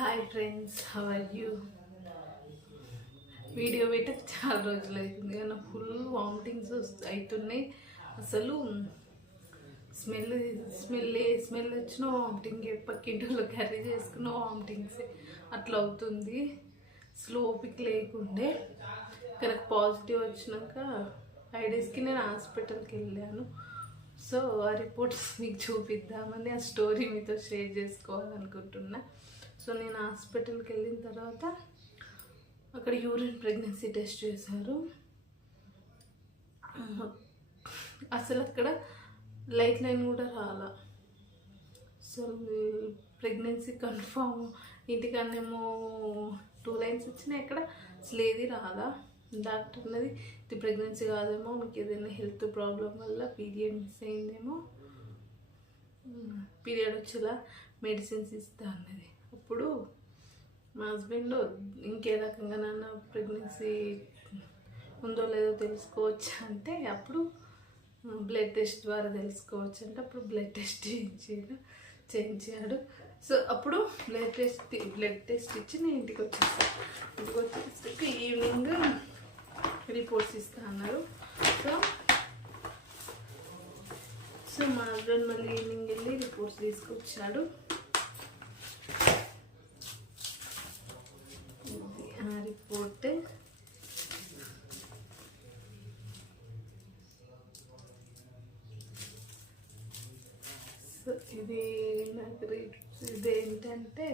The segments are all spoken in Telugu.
Hi friends, how are you? Video పెట్టక చాలా రోజులు అవుతుంది కానీ ఫుల్ వామిటింగ్స్ అవుతున్నాయి. అసలు స్మెల్ స్మెల్ వచ్చిన వామిటింగ్, పక్కింటిలో క్యారీ చేసుకున్న వామిటింగ్స్ అట్లా అవుతుంది. స్లోపిక్ లేకుండే కానీ పాజిటివ్ వచ్చినాక 5 డేస్కి నేను హాస్పిటల్కి వెళ్ళాను. సో ఆ రిపోర్ట్స్ మీకు చూపిద్దామని ఆ స్టోరీ మీతో షేర్ చేసుకోవాలనుకుంటున్నా. సో నేను హాస్పిటల్కి వెళ్ళిన తర్వాత అక్కడ యూరిన్ ప్రెగ్నెన్సీ టెస్ట్ చేశారు. అసలు అక్కడ లైట్ లైన్ కూడా రాలా. సో ప్రెగ్నెన్సీ కన్ఫామ్, ఇంటికన్నేమో 2 లైన్స్ వచ్చినాయి, అక్కడ అసలు ఏది రాలా. డాక్టర్ అన్నది ఇది ప్రెగ్నెన్సీ కాదేమో, మీకు ఏదైనా హెల్త్ ప్రాబ్లం వల్ల పీరియడ్ మిస్ అయిందేమో, పీరియడ్ వచ్చేలా మెడిసిన్స్ ఇస్తా అన్నది. అప్పుడు మా హస్బెండ్ ఇంకే రకంగా నాన్న ప్రెగ్నెన్సీ ఉందో లేదో తెలుసుకోవచ్చు అంటే, అప్పుడు బ్లడ్ టెస్ట్ ద్వారా తెలుసుకోవచ్చు అంటే అప్పుడు బ్లడ్ టెస్ట్ చేయించాడు. సో అప్పుడు బ్లడ్ టెస్ట్ ఇచ్చి నేను ఇంటికి వచ్చేస్తాను. ఇంటికి వచ్చేసరికి ఈవినింగ్ రిపోర్ట్స్ ఇస్తా అన్నారు. సో మా హస్బెండ్ మళ్ళీ ఈవినింగ్ వెళ్ళి రిపోర్ట్స్ తీసుకొచ్చాడు. ఆ రిపోర్ట్ సో ఇది నాకు ఇదేంటంటే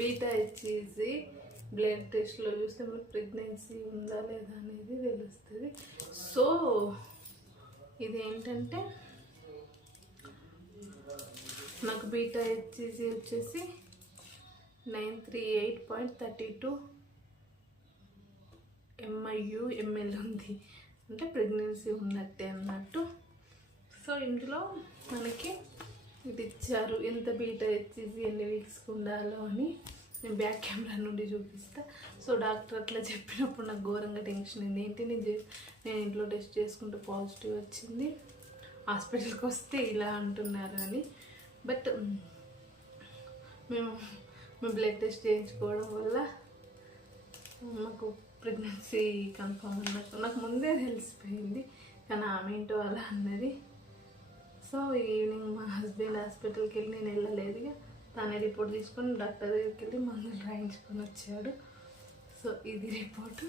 బీటా హెచ్ఈజీ బ్లడ్ టెస్ట్లో చూస్తే మనకు ప్రెగ్నెన్సీ ఉందా లేదా అనేది తెలుస్తుంది. సో ఇదేంటంటే నాకు బీటా హెచ్ఈజీ వచ్చేసి 938.32 MIU/ml ఉంది, అంటే ప్రెగ్నెన్సీ ఉన్నట్టే అన్నట్టు. సో ఇందులో మనకి ఇది ఇచ్చారు, ఎంత బీటా హెచ్ఈజీ ఎన్ని వీక్స్కి ఉండాలో అని. నేను బ్యాక్ కెమెరా నుండి చూపిస్తా. సో డాక్టర్ అట్లా చెప్పినప్పుడు నాకు ఘోరంగా టెన్షన్ అయింది. ఏంటి నేను ఇంట్లో టెస్ట్ చేసుకుంటూ పాజిటివ్ వచ్చింది, హాస్పిటల్కి వస్తే ఇలా అంటున్నారు అని. బట్ మేము బ్లడ్ టెస్ట్ చేయించుకోవడం వల్ల మాకు ప్రెగ్నెన్సీ కన్ఫర్మ్ అన్నట్టు నాకు ముందే తెలిసిపోయింది, కానీ ఆమె ఏంటో అలా అన్నది. సో ఈవినింగ్ మా హస్బెండ్ హాస్పిటల్కి వెళ్ళి నేను వెళ్ళలేదు, ఇక తానే రిపోర్ట్ తీసుకొని డాక్టర్ దగ్గరికి వెళ్ళి మందులు రాయించుకొని వచ్చాడు. సో ఇది రిపోర్టు.